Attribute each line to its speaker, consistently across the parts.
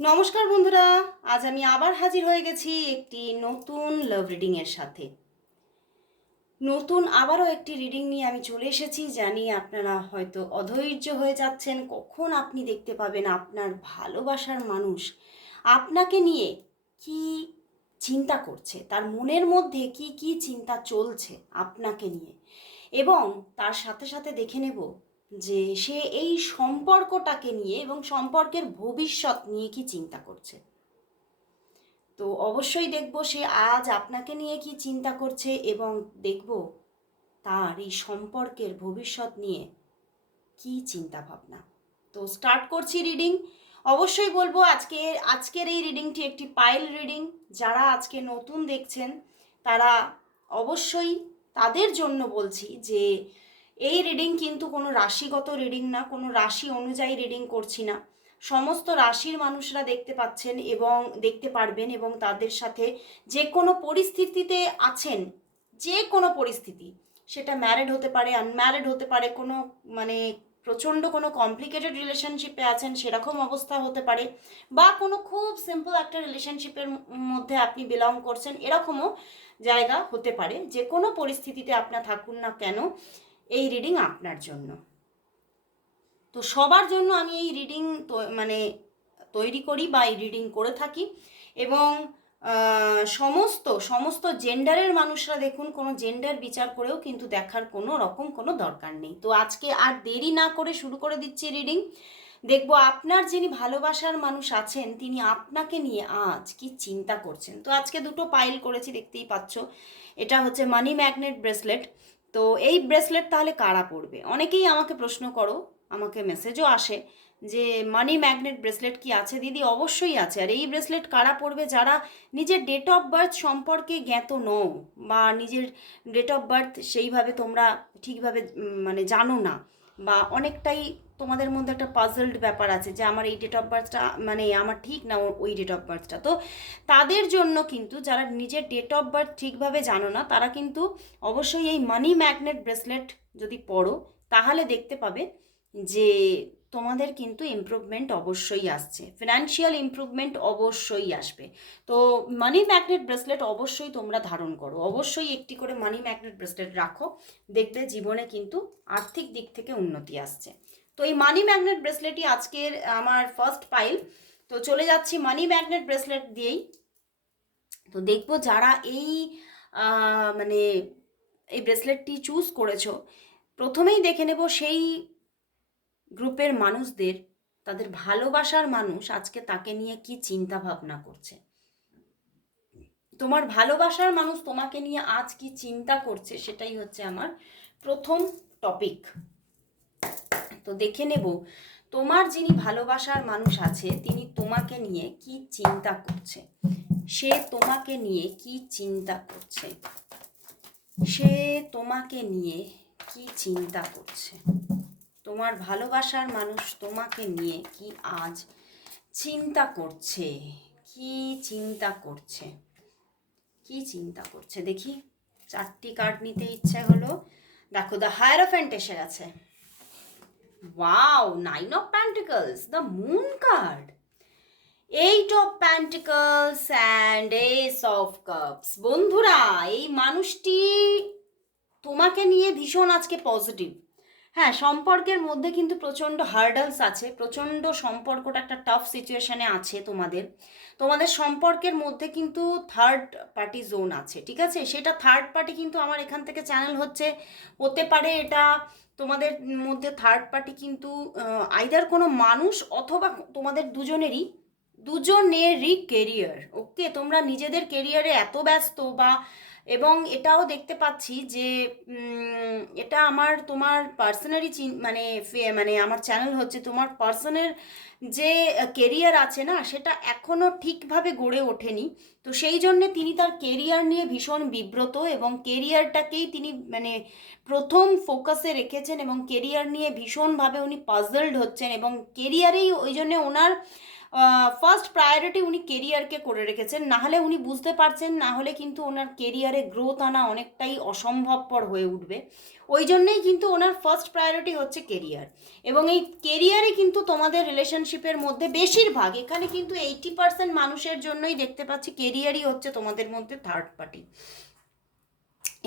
Speaker 1: নমস্কার বন্ধুরা, আজ আমি আবার হাজির হয়ে গেছি একটি নতুন লাভ রিডিংয়ের সাথে। নতুন আবারও একটি রিডিং নিয়ে আমি চলে এসেছি, জানি আপনারা হয়তো অধৈর্য হয়ে যাচ্ছেন, কখন আপনি দেখতে পাবেন আপনার ভালোবাসার মানুষ আপনাকে নিয়ে কি চিন্তা করছে, তার মনের মধ্যে কি কি চিন্তা চলছে আপনাকে নিয়ে। এবং তার সাথে সাথে দেখে নেব যে সে এই সম্পর্কটাকে নিয়ে এবং সম্পর্কের ভবিষ্যৎ নিয়ে কি চিন্তা করছে? তো অবশ্যই দেখব সে আজ আপনাকে নিয়ে কি চিন্তা করছে এবং দেখব তার এই সম্পর্কের ভবিষ্যৎ নিয়ে কি চিন্তা ভাবনা তো স্টার্ট করছি রিডিং অবশ্যই বলব আজকে, আজকের এই রিডিংটি একটি পাইল রিডিং যারা আজকে নতুন দেখছেন, তারা অবশ্যই তাদের জন্য বলছি যে এই রিডিং কিন্তু কোনো রাশিগত রিডিং না, কোনো রাশি অনুযায়ী রিডিং করছি না। সমস্ত রাশির মানুষরা দেখতে পাচ্ছেন এবং দেখতে পারবেন এবং তাদের সাথে যে কোনো পরিস্থিতিতে আছেন, যে কোনো পরিস্থিতি, সেটা ম্যারেড হতে পারে আনম্যারেড হতে পারে, কোনো মানে প্রচণ্ড কোনো কমপ্লিকেটেড রিলেশনশিপে আছেন, সেরকম অবস্থা হতে পারে বা কোনো খুব সিম্পল একটা রিলেশনশিপের মধ্যে আপনি বিলং করছেন, এরকমও জায়গা হতে পারে। যে কোনো পরিস্থিতিতে আপনার থাকুন না কেন এই রিডিং আপনার জন্য। তো সবার জন্য আমি এই রিডিং মানে তৈরি করি বা এই রিডিং করে থাকি এবং সমস্ত সমস্ত জেন্ডারের মানুষরা দেখুন কোনো জেন্ডার বিচার করেও কিন্তু দেখার কোনো রকম কোনো দরকার নেই। তো আজকে আর দেরি না করে শুরু করে দিচ্ছি রিডিং দেখব আপনার যিনি ভালোবাসার মানুষ আছেন, তিনি আপনাকে নিয়ে আজ কি চিন্তা করছেন? তো আজকে দুটো পাইল করেছি, দেখতেই পাচ্ছ। এটা হচ্ছে মানি ম্যাগনেট ব্রেসলেট তো এই ব্রেসলেট তাহলে কারা পড়বে অনেকেই আমাকে প্রশ্ন করো, আমাকে মেসেজও আসে যে মানি ম্যাগনেট ব্রেসলেট কি আছে দিদি? অবশ্যই আছে। আর এই ব্রেসলেট কারা পড়বে যারা নিজের ডেট অফ বার্থ সম্পর্কে জ্ঞাত নও বা নিজের ডেট অফ বার্থ সেইভাবে তোমরা ঠিকভাবে মানে জানো না বা অনেকটাই তোমাদের মধ্যে একটা পাজলড ব্যাপার আছে যে আমার এই ডেট অফ বার্থটা মানে আমার ঠিক না ওই ডেট অফ বার্থটা তো তাদের জন্য কিন্তু যারা নিজের ডেট অফ বার্থ ঠিকভাবে জানো না, তারা কিন্তু অবশ্যই এই মানি ম্যাগনেট ব্রেসলেট যদি পড়ো তাহলে দেখতে পাবে যে তোমাদের কিন্তু ইমপ্রুভমেন্ট অবশ্যই আসছে। ফিনান্সিয়াল ইমপ্রুভমেন্ট অবশ্যই আসবে। তো মানি ম্যাগনেট ব্রেসলেট অবশ্যই তোমরা ধারণ করো। অবশ্যই একটি করে মানি ম্যাগনেট ব্রেসলেট রাখো। দেখবে জীবনে কিন্তু আর্থিক দিক থেকে উন্নতি আসছে। তো এই মানি ম্যাগনেট ব্রেসলেটই আজকের আমার ফার্স্ট পাইল তো চলে যাচ্ছি মানি ম্যাগনেট ব্রেসলেট দিয়েই। তো দেখব যারা এই মানে এই ব্রেসলেটটি চুজ করেছ, প্রথমেই দেখে নেব সেই গ্রুপের মানুষদের, তাদের ভালোবাসার মানুষ আজকে তাকে নিয়ে কি চিন্তা ভাবনা করছে। তোমার ভালোবাসার মানুষ তোমাকে নিয়ে আজ কি চিন্তা করছে, সেটাই হচ্ছে আমার প্রথম টপিক তো দেখে নেব, তোমার যিনি ভালোবাসার মানুষ আছে, তিনি তোমাকে নিয়ে কি চিন্তা করছে? সে তোমাকে নিয়ে কি চিন্তা করছে? সে তোমাকে নিয়ে কি চিন্তা করছে? তোমার ভালোবাসার মানুষ তোমাকে নিয়ে কি আজ চিন্তা করছে? কি চিন্তা করছে? কি চিন্তা করছে? দেখি, চারটি কার্ড নিতে ইচ্ছে হলো। দেখো দ্য হায়ারোফ্যান্ট এসে গেছে। Wow nine of pentacles the moon card eight of pentacles and ace of cups বন্ধুরা, এই মানুষটি তোমাকে নিয়ে ভীষণ আজকে পজিটিভ হ্যাঁ সম্পর্কের মধ্যে কিন্তু প্রচণ্ড হার্ডলস আছে, প্রচণ্ড সম্পর্কটা একটা টাফ সিচুয়েশনে আছে তোমাদের। তোমাদের সম্পর্কের মধ্যে কিন্তু থার্ড পার্টি জোন আছে, ঠিক আছে? সেটা থার্ড পার্টি কিন্তু আমার এখান থেকে চ্যানেল হচ্ছে, হতে পারে এটা তোমাদের মধ্যে থার্ড পার্টি কিন্তু আইদার কোনো মানুষ অথবা তোমাদের দুজনেরই দুজনেরই কেরিয়ার ওকে তোমরা নিজেদের কেরিয়ারে এত ব্যস্ত বা, এবং এটাও দেখতে পাচ্ছি যে এটা আমার তোমার পার্সোনালি মানে মানে আমার চ্যানেল হচ্ছে তোমার পার্সনের যে কেরিয়ার আছে না, সেটা এখনও ঠিকভাবে গড়ে ওঠেনি। তো সেই জন্যে তিনি তার কেরিয়ার নিয়ে ভীষণ বিব্রত এবং কেরিয়ারটাকেই তিনি মানে প্রথম ফোকাসে রেখেছেন এবং কেরিয়ার নিয়ে ভীষণভাবে উনি পাজলড হচ্ছেন এবং কেরিয়ারেই ওই জন্যে ওনার ফার্স্ট প্রায়োরিটি উনি কেরিয়ারকে করে রেখেছেন। না হলে উনি বুঝতে পারছেন, না হলে কিন্তু ওনার কেরিয়ারে গ্রোথ আনা অনেকটাই অসম্ভবপর হয়ে উঠবে। ওই জন্যেই কিন্তু ওনার ফার্স্ট প্রায়োরিটি হচ্ছে কেরিয়ার এবং এই কেরিয়ারে কিন্তু তোমাদের রিলেশনশিপের মধ্যে বেশিরভাগ, এখানে কিন্তু এইটি পার্সেন্ট মানুষের জন্যই দেখতে পাচ্ছি কেরিয়ারই হচ্ছে তোমাদের মধ্যে থার্ড পার্টি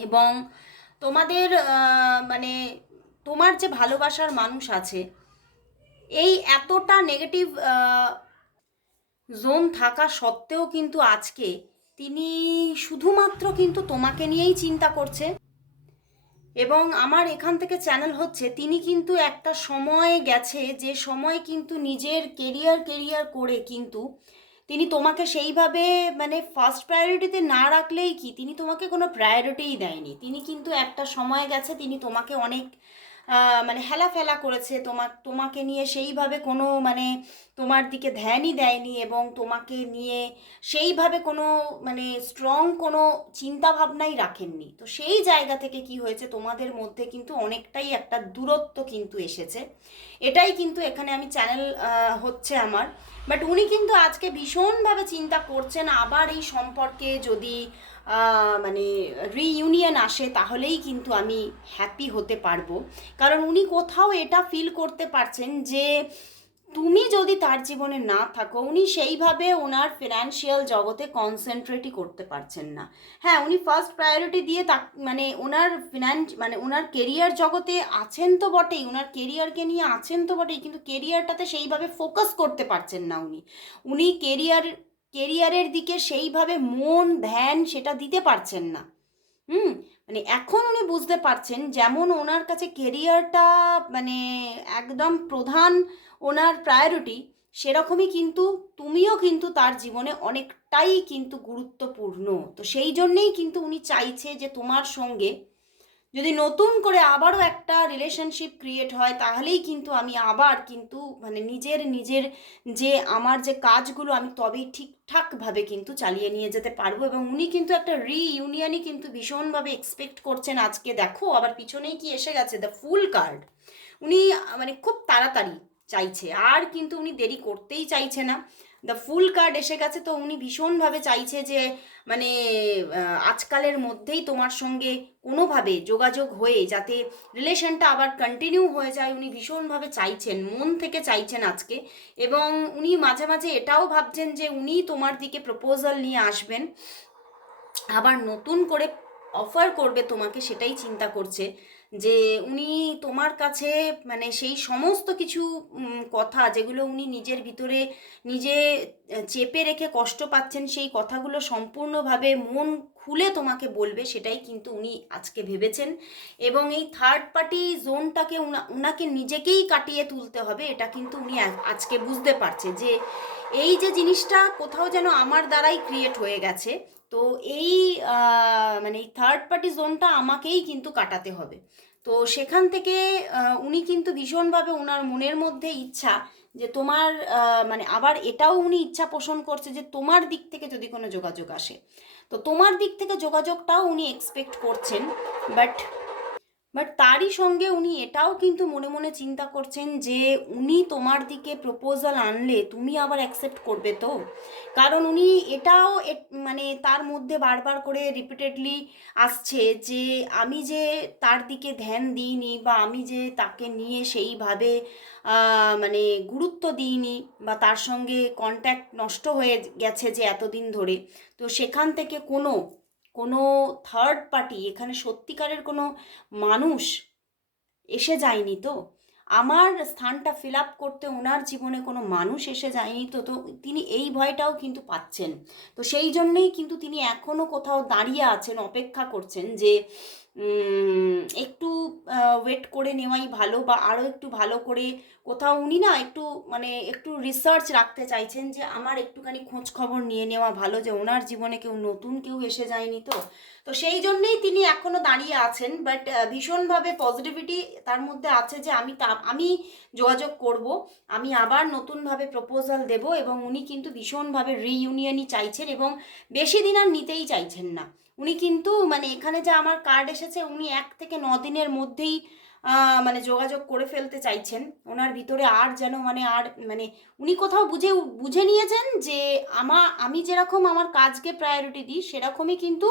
Speaker 1: এবং তোমাদের মানে তোমার যে ভালোবাসার মানুষ আছে, এই এতটা নেগেটিভ জোন থাকা সত্ত্বেও কিন্তু আজকে তিনি শুধুমাত্র কিন্তু তোমাকে নিয়েই চিন্তা করছে। এবং আমার এখান থেকে চ্যানেল হচ্ছে, তিনি কিন্তু একটা সময়ে গেছে, যে সময় কিন্তু নিজের কেরিয়ার কেরিয়ার করে কিন্তু তিনি তোমাকে সেইভাবে মানে ফার্স্ট প্রায়োরিটিতে না রাখলেই কি? তিনি তোমাকে কোনো প্রায়োরিটিই দেয়নি। তিনি কিন্তু একটা সময় গেছে, তিনি তোমাকে অনেক মানে হেলা ফেলা করেছে। তোমার তোমাকে নিয়ে সেইভাবে কোনো মানে তোমার দিকে ধ্যানই দেয়নি এবং তোমাকে নিয়ে সেইভাবে কোনো মানে স্ট্রং কোনো চিন্তা ভাবনাই রাখেননি। তো সেই জায়গা থেকে কি হয়েছে, তোমাদের মধ্যে কিন্তু অনেকটাই একটা দূরত্ব কিন্তু এসেছে। এটাই কিন্তু এখানে আমি চ্যানেল হচ্ছে আমার। বাট উনি কিন্তু আজকে ভীষণভাবে চিন্তা করছেন, আবার এই সম্পর্কে যদি মানে রিইউনিয়ন আসে, তাহলেই কিন্তু আমি হ্যাপি হতে পারব। কারণ উনি কোথাও এটা ফিল করতে পারছেন যে, তুমি যদি তার জীবনে না থাকো, উনি সেইভাবে ওনার ফিনান্সিয়াল জগতে কনসেন্ট্রেটই করতে পারছেন না। হ্যাঁ উনি ফার্স্ট প্রায়োরিটি দিয়ে তা মানে ওনার ফিনান্স মানে ওনার কেরিয়ার জগতে আছেন তো বটেই, ওনার কেরিয়ারকে নিয়ে আছেন তো বটেই, কিন্তু কেরিয়ারটাতে সেইভাবে ফোকাস করতে পারছেন না উনি। উনি কেরিয়ার কেরিয়ারের দিকে সেইভাবে মন, ধ্যান সেটা দিতে পারছেন না। হুম? মানে এখন উনি বুঝতে পারছেন যেমন ওনার কাছে কেরিয়ারটা মানে একদম প্রধান ওনার প্রায়োরিটি, সেরকমই কিন্তু তুমিও কিন্তু তার জীবনে অনেকটাই কিন্তু গুরুত্বপূর্ণ। তো সেই জন্যেই কিন্তু উনি চাইছে যে তোমার সঙ্গে যদি নতুন করে আবারও একটা রিলেশনশিপ ক্রিয়েট হয়, তাহলেই কিন্তু আমি আবার কিন্তু মানে নিজের নিজের যে আমার যে কাজগুলো আমি তবেই ঠিকঠাকভাবে কিন্তু চালিয়ে নিয়ে যেতে পারব এবং উনি কিন্তু একটা রিইউনিয়নই কিন্তু ভীষণভাবে এক্সপেক্ট করছেন আজকে। দেখো, আবার পিছনেই কি এসে গেছে? দ্য ফুল কার্ড উনি মানে খুব তাড়াতাড়ি চাইছে। আর কিন্তু উনি দেরি করতেই চাইছে না। দ্য ফুল কার্ড এসে গেছে তো উনি ভীষণভাবে চাইছে যে মানে আজকালের মধ্যেই তোমার সঙ্গে কোনোভাবে যোগাযোগ হয়ে যাতে রিলেশনটা আবার কন্টিনিউ হয়ে যায় উনি ভীষণভাবে চাইছেন, মন থেকে চাইছেন আজকে। এবং উনি মাঝে মাঝে এটাও ভাবছেন যে উনি তোমার দিকে প্রপোজাল নিয়ে আসবেন। আবার নতুন করে অফার করবে তোমাকে সেটাই চিন্তা করছে। যে উনি তোমার কাছে মানে সেই সমস্ত কিছু কথা যেগুলো উনি নিজের ভিতরে নিজে চেপে রেখে কষ্ট পাচ্ছেন, সেই কথাগুলো সম্পূর্ণভাবে মন খুলে তোমাকে বলবে, সেটাই কিন্তু উনি আজকে ভেবেছেন। এবং এই থার্ড পার্টি জোনটাকে উনাকে নিজেকেই কাটিয়ে তুলতে হবে, এটা কিন্তু উনি আজকে বুঝতে পারছে যে এই যে জিনিসটা কোথাও যেন আমার দ্বারাই ক্রিয়েট হয়ে গেছে তো এই মানে এই থার্ড পার্টি জোনটা আমাকেই কিন্তু কাটাতে হবে। তো সেখান থেকে উনি কিন্তু ভীষণভাবে ওনার মনের মধ্যে ইচ্ছা যে তোমার মানে আবার এটাও উনি ইচ্ছা পোষণ করছে যে তোমার দিক থেকে যদি কোনো যোগাযোগ আসে। তো তোমার দিক থেকে যোগাযোগটাও উনি এক্সপেক্ট করছেন বাট বাট তারই সঙ্গে উনি এটাও কিন্তু মনে মনে চিন্তা করছেন যে উনি তোমার দিকে প্রপোজাল আনলে তুমি আবার অ্যাকসেপ্ট করবে তো? কারণ উনি এটাও এট- মানে তার মধ্যে বারবার করে রিপিটেডলি আসছে যে আমি যে তার দিকে ধ্যান দিইনি বা আমি যে তাকে নিয়ে সেইভাবে মানে গুরুত্ব দিইনি বা তার সঙ্গে কন্ট্যাক্ট নষ্ট হয়ে গেছে যে এতদিন ধরে। তো সেখান থেকে কোনো কোনো থার্ড পার্টি এখানে সত্যিকারের কোনো মানুষ এসে যায়নি তো? আমার স্থানটা ফিল আপ করতে ওনার জীবনে কোনো মানুষ এসে যায়নি তো তো তিনি এই ভয়টাও কিন্তু পাচ্ছেন। তো সেই জন্যেই কিন্তু তিনি এখনও কোথাও দাঁড়িয়ে আছেন, অপেক্ষা করছেন যে একটু ওয়েট করে নেওয়াই ভালো বা আরও একটু ভালো করে কোথাও উনি না একটু মানে একটু রিসার্চ রাখতে চাইছেন যে আমার একটুখানি খোঁজ খবর নিয়ে নেওয়া ভালো যে ওনার জীবনে কেউ নতুন কেউ এসে যায়নি তো। তো সেই জন্যেই তিনি এখনও দাঁড়িয়ে আছেন বাট ভীষণভাবে পজিটিভিটি তার মধ্যে আছে যে আমি তা, আমি যোগাযোগ করব, আমি আবার নতুনভাবে প্রপোজাল দেব এবং উনি কিন্তু ভীষণভাবে রিইউনিয়নই চাইছেন এবং বেশি দিন আর নিতেই চাইছেন না। উনি কিন্তু মানে এখানে যে আমার কার্ড এসেছে, উনি এক থেকে ন দিনের মধ্যেই মানে যোগাযোগ করে ফেলতে চাইছেন। ওনার ভিতরে আর যেন মানে আর মানে উনি কোথাও বুঝে বুঝে নিয়েছেন যে আমা, আমি যেরকম আমার কাজকে প্রায়োরিটি দিই, সেরকমই কিন্তু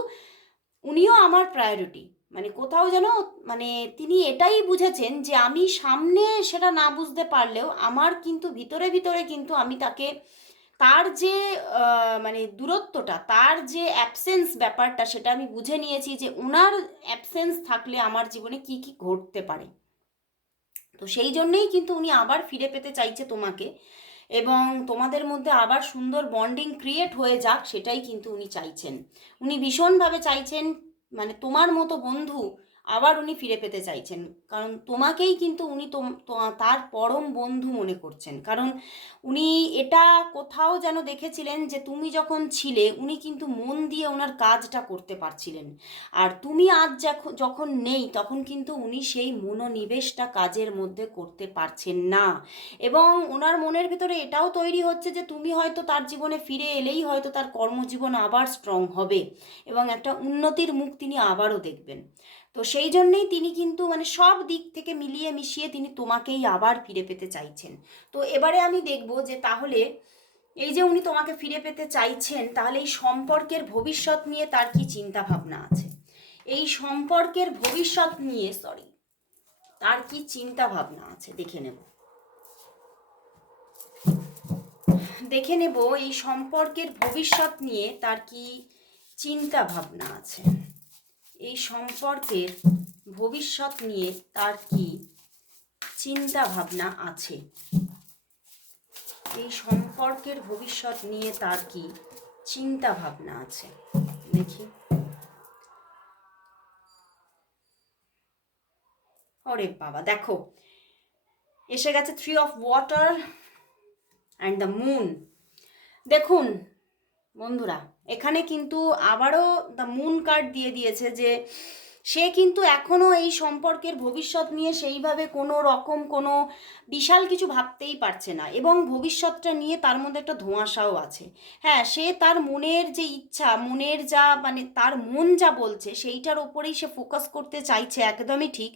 Speaker 1: উনিও আমার প্রায়োরিটি মানে কোথাও যেন মানে তিনি এটাই বুঝেছেন যে আমি সামনে সেটা না বুঝতে পারলেও আমার কিন্তু ভিতরে ভিতরে কিন্তু আমি তাকে তার যে মানে দূরত্বটা, তার যে অ্যাবসেন্স ব্যাপারটা, সেটা আমি বুঝে নিয়েছি যে ওনার অ্যাবসেন্স থাকলে আমার জীবনে কি কি ঘটতে পারে। তো সেই জন্যেই কিন্তু উনি আবার ফিরে পেতে চাইছে তোমাকে এবং তোমাদের মধ্যে আবার সুন্দর বন্ডিং ক্রিয়েট হয়ে যাক, সেটাই কিন্তু উনি চাইছেন। উনি ভীষণভাবে চাইছেন মানে তোমার মতো বন্ধু আবার উনি ফিরে পেতে চাইছেন। কারণ তোমাকেই কিন্তু উনি তার পরম বন্ধু মনে করছেন। কারণ উনি এটা কোথাও যেন দেখেছিলেন যে তুমি যখন ছিলে, উনি কিন্তু মন দিয়ে ওনার কাজটা করতে পারছিলেন। আর তুমি আজ যখন নেই, তখন কিন্তু উনি সেই মনোনিবেশটা কাজের মধ্যে করতে পারছেন না। এবং ওনার মনের ভিতরে এটাও তৈরি হচ্ছে যে তুমি হয়তো তার জীবনে ফিরে এলেই হয়তো তার কর্মজীবন আবার স্ট্রং হবে। এবং একটা উন্নতির মুখ তিনি আবারও দেখবেন। তো সেই জন্যেই তিনি কিন্তু মানে সব দিক থেকে মিলিয়ে মিশিয়ে তিনি তোমাকেই আবার ফিরে পেতে চাইছেন। তো এবারে আমি দেখব যে তাহলে এই যে উনি তোমাকে ফিরে পেতে চাইছেন, তাহলে এই সম্পর্কের ভবিষ্যৎ নিয়ে তার কি চিন্তা ভাবনা আছে? এই সম্পর্কের ভবিষ্যৎ নিয়ে সরি তার কি চিন্তা ভাবনা আছে? দেখে নেব। দেখে নেব এই সম্পর্কের ভবিষ্যৎ নিয়ে তার কি চিন্তা ভাবনা আছে। এই সম্পর্কের ভবিষ্যৎ নিয়ে তার কি চিন্তা ভাবনা আছে? এই সম্পর্কের ভবিষ্যৎ নিয়ে তার কি চিন্তা ভাবনা আছে? দেখি। ওরে বাবা, দেখো। এসে গেছে three of water and the moon দেখুন, বন্ধুরা এখানে কিন্তু আবারও দ্য মুন কার্ড দিয়ে দিয়েছে যে সে কিন্তু এখনও এই সম্পর্কের ভবিষ্যৎ নিয়ে সেইভাবে কোনো রকম কোনো বিশাল কিছু ভাবতেই পারছে না এবং ভবিষ্যৎটা নিয়ে তার মধ্যে একটা ধোঁয়াশাও আছে। হ্যাঁ সে তার মনের যে ইচ্ছা, মনের যা মানে তার মন যা বলছে সেইটার ওপরেই সে ফোকাস করতে চাইছে একদমই ঠিক।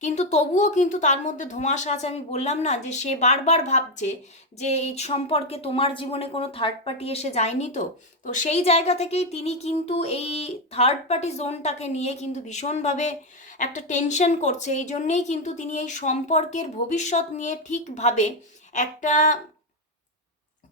Speaker 1: কিন্তু তবুও কিন্তু তার মধ্যে ধোঁয়াশা আছে আমি বললাম না যে সে বারবার ভাবছে যে এই সম্পর্কে তোমার জীবনে কোনো থার্ড পার্টি এসে যায়নি তো? তো সেই জায়গা থেকেই তিনি কিন্তু এই থার্ড পার্টি জোনটাকে নিয়ে কিন্তু ভীষণভাবে একটা টেনশন করছে। এই জন্যেই কিন্তু তিনি এই সম্পর্কের ভবিষ্যৎ নিয়ে ঠিকভাবে একটা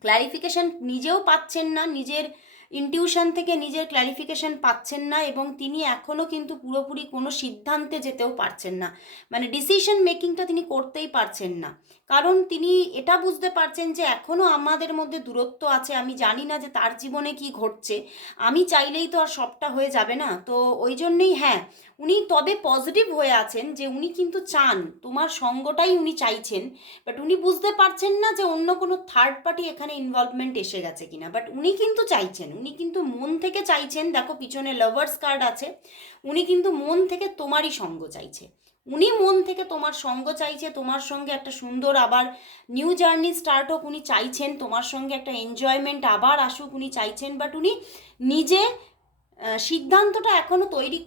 Speaker 1: ক্লারিফিকেশন নিজেও পাচ্ছেন না, নিজের ইনটিউশন থেকে নিজের ক্লারিফিকেশন পাচ্ছেন না এবং তিনি এখনও কিন্তু পুরোপুরি কোনো সিদ্ধান্তে যেতেও পারছেন না। মানে ডিসিশন মেকিংটা তিনি করতেই পারছেন না। কারণ তিনি এটা বুঝতে পারছেন যে এখনও আমাদের মধ্যে দূরত্ব আছে, আমি জানি না যে তার জীবনে কি ঘটছে। আমি চাইলেই তো আর সবটা হয়ে যাবে না। তো ওই জন্যেই হ্যাঁ উনি তবে পজিটিভ হয়ে আছেন যে উনি কিন্তু চান, তোমার সঙ্গটাই উনি চাইছেন বাট উনি বুঝতে পারছেন না যে অন্য কোনো থার্ড পার্টি এখানে ইনভলভমেন্ট এসে গেছে কিনা বাট উনি কিন্তু চাইছেন, উনি কিন্তু মন থেকে চাইছেন, দেখো পিছনে লাভার্স কার্ড আছে, উনি কিন্তু মন থেকে তোমারই সঙ্গ চাইছে। উনি মন থেকে তোমার সঙ্গ চাইছে, তোমার সঙ্গে একটা সুন্দর আবার নিউ জার্নি স্টার্ট হোক উনি চাইছেন, তোমার সঙ্গে একটা এনজয়মেন্ট আবার আসুক উনি চাইছেন বাট উনি নিজে সিদ্ধান্তটা এখনও তৈরি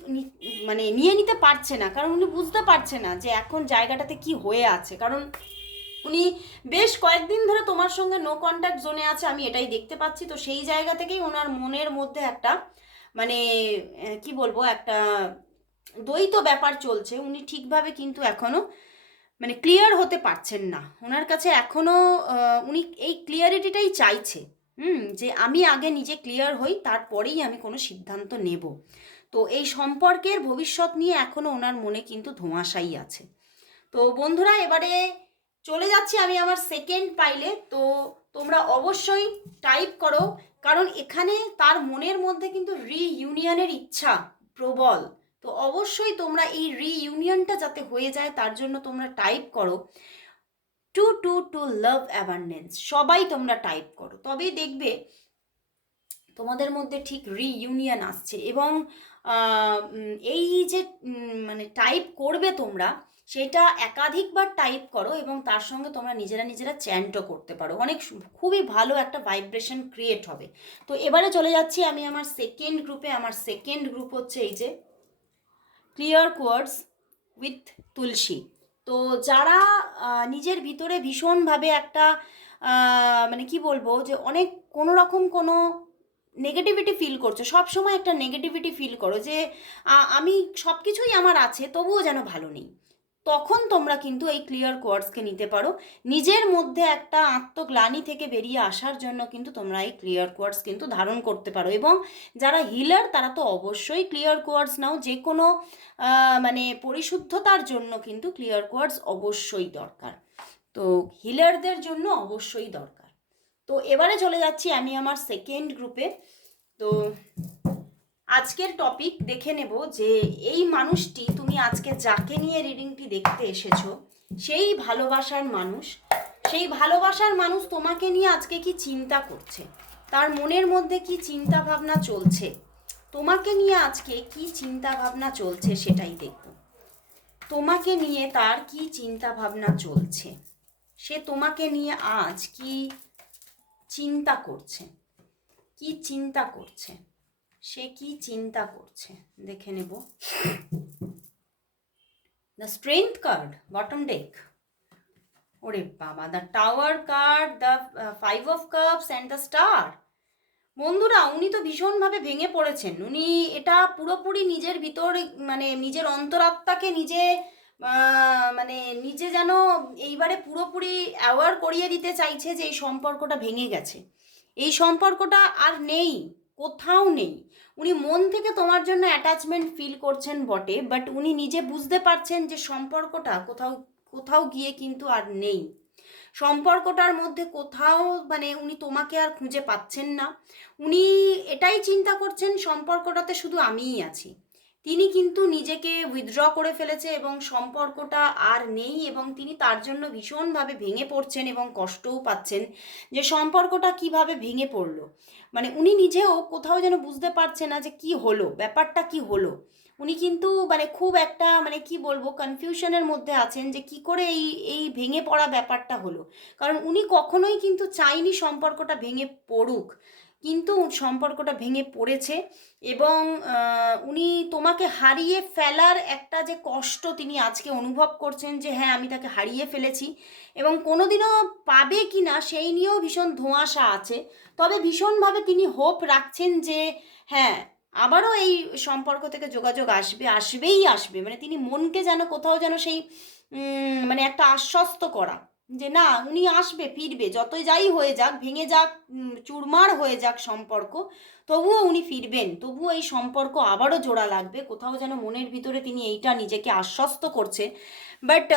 Speaker 1: মানে নিয়ে নিতে পারছে না। কারণ উনি বুঝতে পারছে না যে এখন জায়গাটাতে কি হয়ে আছে। কারণ উনি বেশ কয়েকদিন ধরে তোমার সঙ্গে নো কন্ট্যাক্ট জোনে আছে আমি এটাই দেখতে পাচ্ছি। তো সেই জায়গা থেকেই ওনার মনের মধ্যে একটা মানে কি বলব একটা দ্বৈত ব্যাপার চলছে। উনি ঠিকভাবে কিন্তু এখনও মানে ক্লিয়ার হতে পারছেন না। ওনার কাছে এখনও আহ, উনি এই ক্লিয়ারিটিটাই চাইছে। হুম, যে আমি আগে নিজে ক্লিয়ার হই, তারপরেই আমি কোনো সিদ্ধান্ত নেব। তো এই সম্পর্কের ভবিষ্যৎ নিয়ে এখনও ওনার মনে কিন্তু ধোঁয়াশাই আছে। তো বন্ধুরা, এবারে চলে যাচ্ছি আমি আমার সেকেন্ড পাইলে তো তোমরা অবশ্যই টাইপ করো, কারণ এখানে তার মনের মধ্যে কিন্তু রিইউনিয়নের ইচ্ছা প্রবল। তো অবশ্যই তোমরা এই রিইউনিয়নটা যাতে হয়ে যায়, তার জন্য তোমরা টাইপ করো। Two two two love abundance. সবাই তোমরা টাইপ করো। তবেই দেখবে তোমাদের মধ্যে ঠিক রিইউনিয়ন আসছে এবং এই যে মানে টাইপ করবে তোমরা, সেটা একাধিকবার টাইপ করো এবং তার সঙ্গে তোমরা নিজেরা নিজেরা চ্যান্টও করতে পারো। অনেক খুবই ভালো একটা ভাইব্রেশন ক্রিয়েট হবে। তো এবারে চলে যাচ্ছি আমি আমার সেকেন্ড গ্রুপে আমার সেকেন্ড গ্রুপ হচ্ছে এই যে ক্লিয়ার কোয়ার্ডস উইথ তুলসী। তো যারা নিজের ভিতরে ভীষণভাবে একটা মানে কি বলব যে অনেক কোনো রকম কোনো নেগেটিভিটি ফিল করছ সব সময় একটা নেগেটিভিটি ফিল করো যে আমি সব কিছুই আমার আছে, তবুও যেন ভালো নেই। তখন তোমরা কিন্তু এই ক্লিয়ার কোয়ার্ডসকে নিতে পারো। নিজের মধ্যে একটা আত্মগ্লানি থেকে বেরিয়ে আসার জন্য কিন্তু তোমরা এই ক্লিয়ার কোয়ার্ডস কিন্তু ধারণ করতে পারো এবং যারা হিলার তারা তো অবশ্যই ক্লিয়ার কোয়ার্ডস নাও, যে কোনো মানে পরিশুদ্ধতার জন্য কিন্তু ক্লিয়ার কোয়ার্ডস অবশ্যই দরকার। তো হিলারদের জন্য অবশ্যই দরকার। তো এবারে চলে যাচ্ছি আমি আমার সেকেন্ড গ্রুপে তো আজকের টপিক দেখে নেব যে এই মানুষটি, তুমি আজকে যাকে নিয়ে রিডিংটি দেখতে এসেছ, সেই ভালোবাসার মানুষ, সেই ভালোবাসার মানুষ তোমাকে নিয়ে আজকে কি চিন্তা করছে? তার মনের মধ্যে কি চিন্তা ভাবনা চলছে? তোমাকে নিয়ে আজকে কি চিন্তা ভাবনা চলছে সেটাই দেখব। তোমাকে নিয়ে তার কি চিন্তা ভাবনা চলছে? সে তোমাকে নিয়ে আজ কি চিন্তা করছে? কি চিন্তা করছে? সে কি চিন্তা করছে? দেখে নেব। The strength card bottom deck ওরে বাবা the tower card the five of cups and the star বন্ধুরা, উনি তো ভীষণভাবে ভেঙে পড়েছেন। উনি এটা পুরোপুরি নিজের ভিতর মানে নিজের অন্তরাত্মাকে নিজে মানে নিজে যেন এইবারে পুরোপুরি অ্যাওয়ার করিয়ে দিতে চাইছে যে এই সম্পর্কটা ভেঙে গেছে। এই সম্পর্কটা আর নেই। কোথাও নেই। উনি মন থেকে তোমার জন্য অ্যাটাচমেন্ট ফিল করছেন বটে বাট উনি নিজে বুঝতে পারছেন যে সম্পর্কটা কোথাও কোথাও গিয়ে কিন্তু আর নেই। সম্পর্কটার মধ্যে কোথাও মানে উনি তোমাকে আর খুঁজে পাচ্ছেন না। উনি এটাই চিন্তা করছেন, সম্পর্কটাতে শুধু আমিই আছি। তিনি কিন্তু নিজেকে উইথড্র করে ফেলেছে এবং সম্পর্কটা আর নেই এবং তিনি তার জন্য ভীষণভাবে ভেঙে পড়ছেন এবং কষ্টও পাচ্ছেন যে সম্পর্কটা কীভাবে ভেঙে পড়ল। মানে উনি নিজেও কোথাও যেন বুঝতে পারছে না যে কি হলো, ব্যাপারটা কি হলো। উনি কিন্তু মানে খুব একটা মানে কি বলব কনফিউশনের মধ্যে আছেন যে কি করে এই এই ভেঙে পড়া ব্যাপারটা হলো। কারণ উনি কখনোই কিন্তু চাইনি সম্পর্কটা ভেঙে পড়ুক। কিন্তু সম্পর্কটা ভেঙে পড়েছে এবং উনি তোমাকে হারিয়ে ফেলার একটা যে কষ্ট তিনি আজকে অনুভব করছেন যে হ্যাঁ আমি তাকে হারিয়ে ফেলেছি এবং কোনোদিনও পাবে কি না সেই নিয়েও ভীষণ ধোঁয়াশা আছে। তবে ভীষণভাবে তিনি হোপ রাখছেন যে হ্যাঁ আবারও এই সম্পর্ক থেকে যোগাযোগ আসবে, আসবেই আসবে। মানে তিনি মনকে যেন কোথাও যেন সেই মানে একটা আশ্বস্ত করা। যে না, উনি আসবে, ফিরবে, যতই যাই হয়ে যাক, ভেঙে যাক চুরমার হয়ে যাক সম্পর্ক, তবুও উনি ফিরবেন, তবুও এই সম্পর্ক আবারও জোড়া লাগবে, কোথাও যেন মনের ভিতরে তিনি এইটা নিজেকে আশ্বস্ত করছে বাট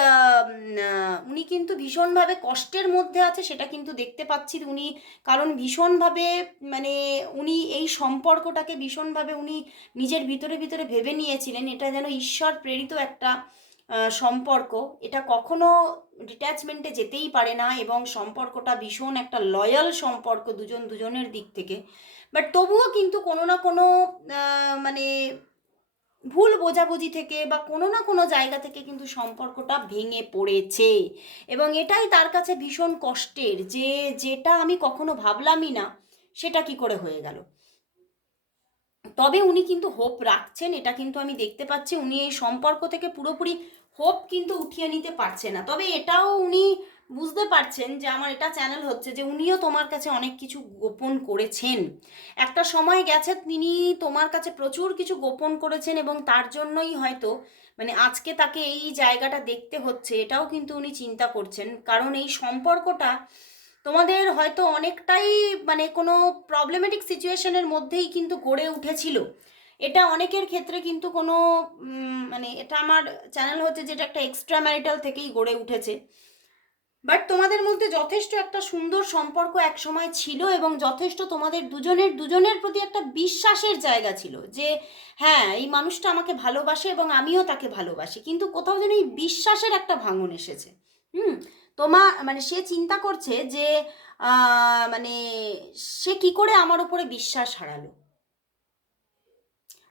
Speaker 1: উনি কিন্তু ভীষণভাবে কষ্টের মধ্যে আছে, সেটা কিন্তু দেখতে পাচ্ছি উনি, কারণ ভীষণভাবে মানে উনি এই সম্পর্কটাকে ভীষণভাবে উনি নিজের ভিতরে ভিতরে ভেবে নিয়েছিলেন, এটা যেন ঈশ্বর প্রেরিত একটা সম্পর্ক, এটা কখনো ডিট্যাচমেন্টে যেতেই পারে না এবং সম্পর্কটা ভীষণ একটা লয়াল সম্পর্ক দুজন দুজনের দিক থেকে। বাট তবুও কিন্তু কোনো না কোনো মানে ভুল বোঝাবুঝি থেকে বা কোনো না কোনো জায়গা থেকে কিন্তু সম্পর্কটা ভেঙে পড়েছে। এবং এটাই তার কাছে ভীষণ কষ্টের যে, যেটা আমি কখনো ভাবলামই না, সেটা কি করে হয়ে গেল। তবে উনি কিন্তু হোপ রাখছেন, এটা কিন্তু আমি দেখতে পাচ্ছি। উনি এই সম্পর্ক থেকে পুরোপুরি হোপ কিন্তু উঠিয়ে নিতে পারছে না। তবে এটাও উনি বুঝতে পারছেন যে আমার এটা চ্যানেল হচ্ছে যে উনিও তোমার কাছে অনেক কিছু গোপন করেছেন। একটা সময় গেছে তিনি তোমার কাছে প্রচুর কিছু গোপন করেছেন এবং তার জন্যই হয়তো মানে আজকে তাকে এই জায়গাটা দেখতে হচ্ছে, এটাও কিন্তু উনি চিন্তা করছেন। কারণ এই সম্পর্কটা তোমাদের হয়তো অনেকটাই মানে কোনো প্রবলেমেটিক সিচুয়েশনের মধ্যেই কিন্তু গড়ে উঠেছিল। এটা অনেকের ক্ষেত্রে কিন্তু কোনো মানে এটা আমার চ্যানেল হচ্ছে যেটা একটা এক্সট্রা ম্যারিটাল থেকেই গড়ে উঠেছে। বাট তোমাদের মধ্যে যথেষ্ট একটা সুন্দর সম্পর্ক এক সময় ছিল এবং যথেষ্ট তোমাদের দুজনের দুজনের প্রতি একটা বিশ্বাসের জায়গা ছিল যে হ্যাঁ এই মানুষটা আমাকে ভালোবাসে এবং আমিও তাকে ভালোবাসি। কিন্তু কোথাও যেন এই বিশ্বাসের একটা ভাঙন এসেছে। হুম, তোমা মানে সে চিন্তা করছে যে মানে সে কি করে আমার উপরে বিশ্বাস হারালো?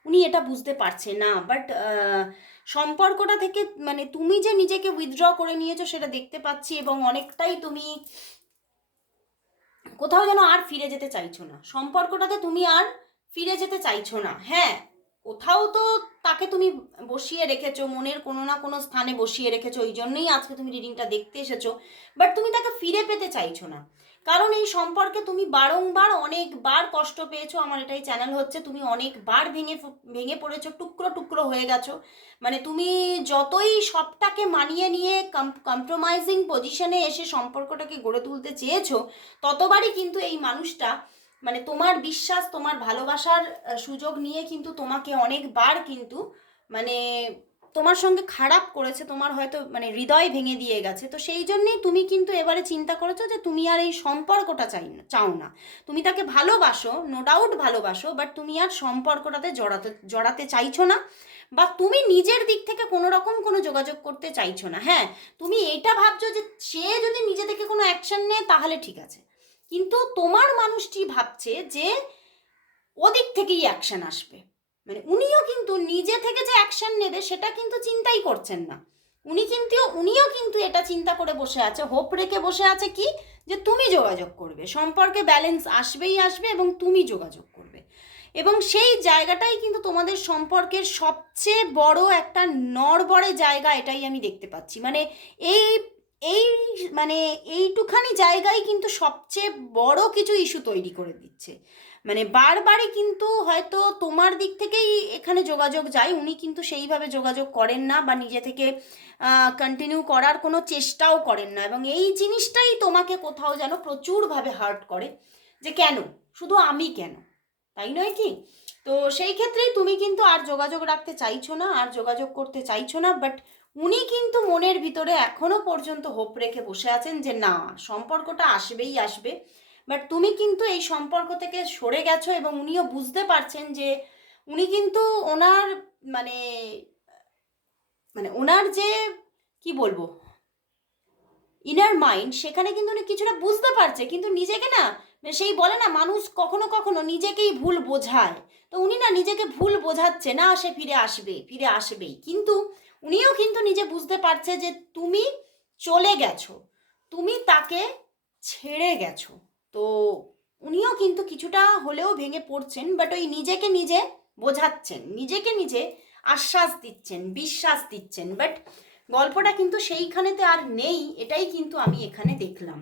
Speaker 1: উনি এটা বুঝতে পারছে না। বাট সম্পর্কটা থেকে মানে তুমি যে নিজেকে উইথড্র করে নিয়েছো সেটা দেখতে পাচ্ছি এবং অনেকটাই তুমি কোথাও যেন আর ফিরে যেতে চাইছো না। সম্পর্কটাতে তুমি আর ফিরে যেতে চাইছো না। হ্যাঁ কোথাও তো তাকে তুমি বসিয়ে রেখেছো, মনের কোনো না কোনো স্থানে বসিয়ে রেখেছো ওই জন্যই আজকে তুমি রিডিংটা দেখতে এসেছ। বাট তুমি তাকে ফিরে পেতে চাইছো না। কারণ এই সম্পর্কে তুমি বারংবার অনেকবার কষ্ট পেয়েছ। আমার এটাই চ্যানেল হচ্ছে, তুমি অনেকবার ভেঙে ভেঙে পড়েছো, টুকরো টুকরো হয়ে গেছো। মানে তুমি যতই সবটাকে মানিয়ে নিয়ে কম্প্রোমাইজিং পজিশনে এসে সম্পর্কটাকে গড়ে তুলতে চেয়েছো, ততবারই কিন্তু এই মানুষটা মানে তোমার বিশ্বাস, তোমার ভালোবাসার সুযোগ নিয়ে কিন্তু তোমাকে অনেকবার কিন্তু মানে তোমার সঙ্গে খারাপ করেছে, তোমার হয়তো মানে হৃদয় ভেঙে দিয়ে গেছে, তো সেই জন্যেই তুমি কিন্তু এবারে চিন্তা করেছ যে তুমি আর এই সম্পর্কটা চাই না, চাও না। তুমি তাকে ভালোবাসো নো ডাউট ভালোবাসো বাট তুমি আর সম্পর্কটাতে জড়াতে জড়াতে চাইছো না, বা তুমি নিজের দিক থেকে কোনো রকম কোনো যোগাযোগ করতে চাইছো না। হ্যাঁ তুমি এটা ভাবছ যে সে যদি নিজে থেকে কোনো অ্যাকশন নেয়, তাহলে ঠিক আছে। কিন্তু তোমার মানুষটি ভাবছে যে ওদিক থেকেই অ্যাকশন আসবে। মানে উনিও কিন্তু নিজে থেকে যে অ্যাকশন নেবে সেটা কিন্তু চিন্তাই করছেন না। উনি কিন্তু, উনিও কিন্তু এটা চিন্তা করে বসে আছে হোপ রেখে বসে আছে কি? যে তুমি যোগাযোগ করবে, সম্পর্কে ব্যালেন্স আসবেই আসবে এবং তুমি যোগাযোগ করবে। এবং সেই জায়গাটাই কিন্তু তোমাদের সম্পর্কের সবচেয়ে বড় একটা নড়বড়ে জায়গা এটাই আমি দেখতে পাচ্ছি। মানে এই এই মানে এইটুখানি জায়গায় কিন্তু সবচেয়ে বড় কিছু ইস্যু তৈরি করে দিচ্ছে। মানে বারবারই কিন্তু হয়তো তোমার দিক থেকেই এখানে যোগাযোগ যায়। উনি কিন্তু সেইভাবে যোগাযোগ করেন না বা নিজে থেকে কন্টিনিউ করার কোনো চেষ্টাও করেন না। এবং এই জিনিসটাই তোমাকে কোথাও যেন প্রচুরভাবে হার্ট করে যে কেন? শুধু আমি কেন? তাই নয় কি? তো সেই ক্ষেত্রেই তুমি কিন্তু আর যোগাযোগ রাখতে চাইছো না, আর যোগাযোগ করতে চাইছো না বাট উনি কিন্তু মনের ভিতরে এখনও পর্যন্ত হোপ রেখে বসে আছেন যে না, সম্পর্কটা আসবেই আসবে। বাট তুমি কিন্তু এই সম্পর্ক থেকে সরে গেছো এবং উনিও বুঝতে পারছেন যে উনি কিন্তু ওনার মানে মানে ওনার যে, কি বলব ইনার মাইন্ড সেখানে কিন্তু উনি কিছুটা বুঝতে পারছে। কিন্তু নিজেকে না মানে সেই বলে না, মানুষ কখনো কখনো নিজেকেই ভুল বোঝায়। তো উনি না নিজেকে ভুল বোঝাচ্ছে, না সে ফিরে আসবে, ফিরে আসবেই। কিন্তু উনিও কিন্তু নিজে বুঝতে পারছে যে তুমি চলে গেছো, তুমি তাকে ছেড়ে গেছো। তো উনিও কিন্তু কিছুটা হলেও ভেঙে পড়ছেন বাট ওই নিজেকে নিজে বোঝাচ্ছেন, নিজেকে নিজে আশ্বাস দিচ্ছেন, বিশ্বাস দিচ্ছেন বাট গল্পটা কিন্তু সেইখানেতে আর নেই, এটাই কিন্তু আমি এখানে দেখলাম।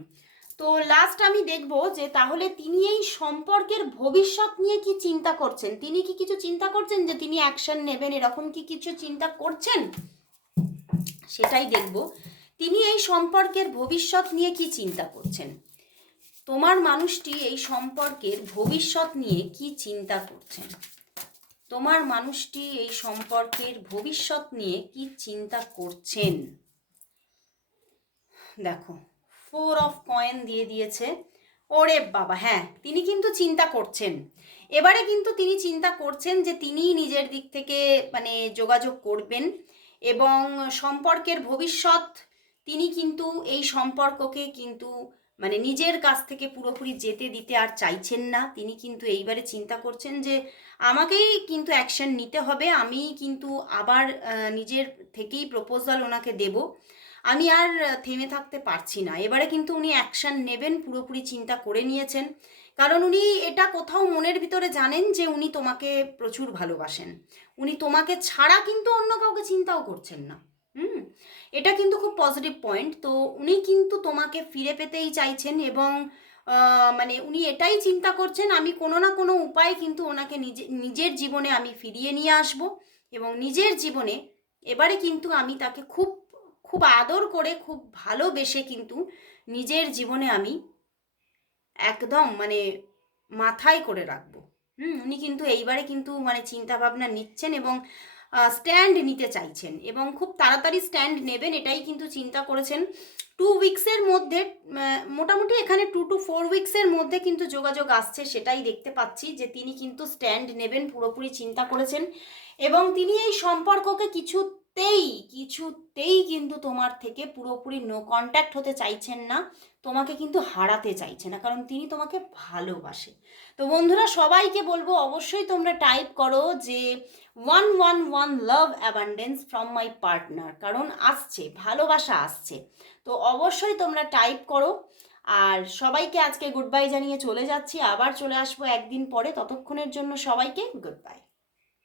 Speaker 1: তো লাস্ট আমি দেখব যে তাহলে তিনি এই সম্পর্কের ভবিষ্যৎ নিয়ে কি চিন্তা করছেন? তিনি কি কিছু চিন্তা করছেন যে তিনি অ্যাকশন নেবেন? এরকম কি কিছু চিন্তা করছেন? সেটাই দেখব। তিনি এই সম্পর্কের ভবিষ্যৎ নিয়ে কি চিন্তা করছেন? তোমার মানুষটি এই সম্পর্কের ভবিষ্যৎ নিয়ে কি চিন্তা করছেন তোমার মানুষটি এই সম্পর্কের ভবিষ্যৎ নিয়ে কি চিন্তা করছেন? দেখো ফোর অফ কয়েন দিয়ে দিয়েছে। ওরে বাবা হ্যাঁ তিনি কিন্তু চিন্তা করছেন। এবারে কিন্তু তিনি চিন্তা করছেন যে তিনি নিজের দিক থেকে মানে যোগাযোগ করবেন এবং সম্পর্কের ভবিষ্যৎ, তিনি কিন্তু এই সম্পর্ককে কিন্তু মানে নিজের কাছ থেকে পুরোপুরি যেতে দিতে আর চাইছেন না। তিনি কিন্তু এইবারে চিন্তা করছেন যে, আমাকেই কিন্তু অ্যাকশন নিতে হবে। আমি কিন্তু আবার নিজের থেকেই প্রপোজাল ওনাকে দেব। আমি আর থেমে থাকতে পারছি না। এবারে কিন্তু উনি অ্যাকশন নেবেন, পুরোপুরি চিন্তা করে নিয়েছেন। কারণ উনি এটা কোথাও মনের ভিতরে জানেন যে, উনি তোমাকে প্রচুর ভালোবাসেন। উনি তোমাকে ছাড়া কিন্তু অন্য কাউকে চিন্তাও করছেন না। হুম? এটা কিন্তু খুব পজিটিভ পয়েন্ট তো উনি কিন্তু তোমাকে ফিরে পেতেই চাইছেন এবং মানে উনি এটাই চিন্তা করছেন, আমি কোনো না কোনো উপায়ে কিন্তু ওনাকে নিজে, নিজের জীবনে আমি ফিরিয়ে নিয়ে আসব এবং নিজের জীবনে এবারে কিন্তু আমি তাকে খুব খুব আদর করে, খুব ভালোবেসে কিন্তু নিজের জীবনে আমি একদম মানে মাথায় করে রাখব। হুম, উনি কিন্তু এইবারে কিন্তু মানে চিন্তা ভাবনা নিচ্ছেন এবং স্ট্যান্ড নিতে চাইছেন এবং খুব তাড়াতাড়ি স্ট্যান্ড নেবেন, এটাই কিন্তু চিন্তা করেছেন। টু উইকসের মধ্যে মোটামুটি এখানে টু টু ফোর উইকসের মধ্যে কিন্তু যোগাযোগ আসছে, সেটাই দেখতে পাচ্ছি যে তিনি কিন্তু স্ট্যান্ড নেবেন, পুরোপুরি চিন্তা করেছেন। এবং তিনি এই সম্পর্ককে কিছুতেই কিছুতেই কিন্তু তোমার থেকে পুরোপুরি নো কন্ট্যাক্ট হতে চাইছেন না, তোমাকে কিন্তু হারাতে চাইছে না, কারণ তিনি তোমাকে ভালোবাসে। তো বন্ধুরা, সবাইকে বলব, অবশ্যই তোমরা টাইপ করো যে one one one love abundance from my partner কারণ আসছে, ভালোবাসা আসছে। তো অবশ্যই তোমরা টাইপ করো। আর সবাইকে আজকে গুড বাই জানিয়ে চলে যাচ্ছি। আবার চলে আসব একদিন পরে। ততক্ষণের জন্য সবাইকে গুড বাই